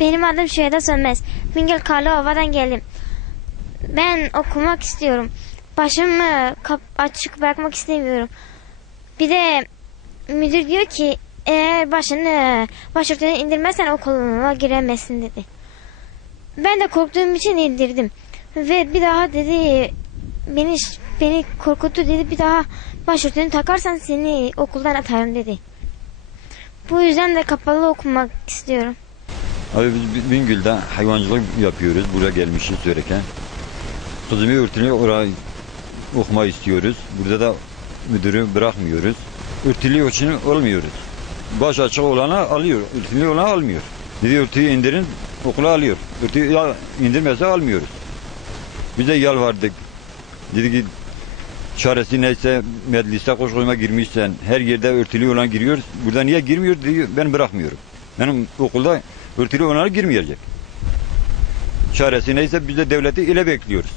Benim adım Şüheda Sönmez. Bingöl Karlıova'dan geldim. Ben okumak istiyorum. Başımı açık bırakmak istemiyorum. Bir de müdür diyor ki eğer başörtünü indirmezsen okuluna giremezsin dedi. Ben de korktuğum için indirdim. Ve bir daha dedi beni korkuttu dedi. Bir daha başörtünü takarsan seni okuldan atarım dedi. Bu yüzden de kapalı okumak istiyorum. Abi biz Bingöl'de hayvancılık yapıyoruz. Buraya gelmişiz Sörek'e. Kızımı örtülü oraya okumak istiyoruz. Burada da müdürü bırakmıyoruz. Örtülü için olmuyoruz. Baş açık olanı alıyor. Örtülü olanı almıyor. Dedi örtüyü indirin okula alıyor. Örtüyü indirmezse almıyoruz. Biz de yalvardık. Dedi ki çaresi neyse meclise koş koyma girmişsen her yerde örtülü olan giriyor. Burada niye girmiyor diyor. Ben bırakmıyorum. Benim okulda örtülü olanlar girmeyecek. Çaresi neyse biz de devleti ile bekliyoruz.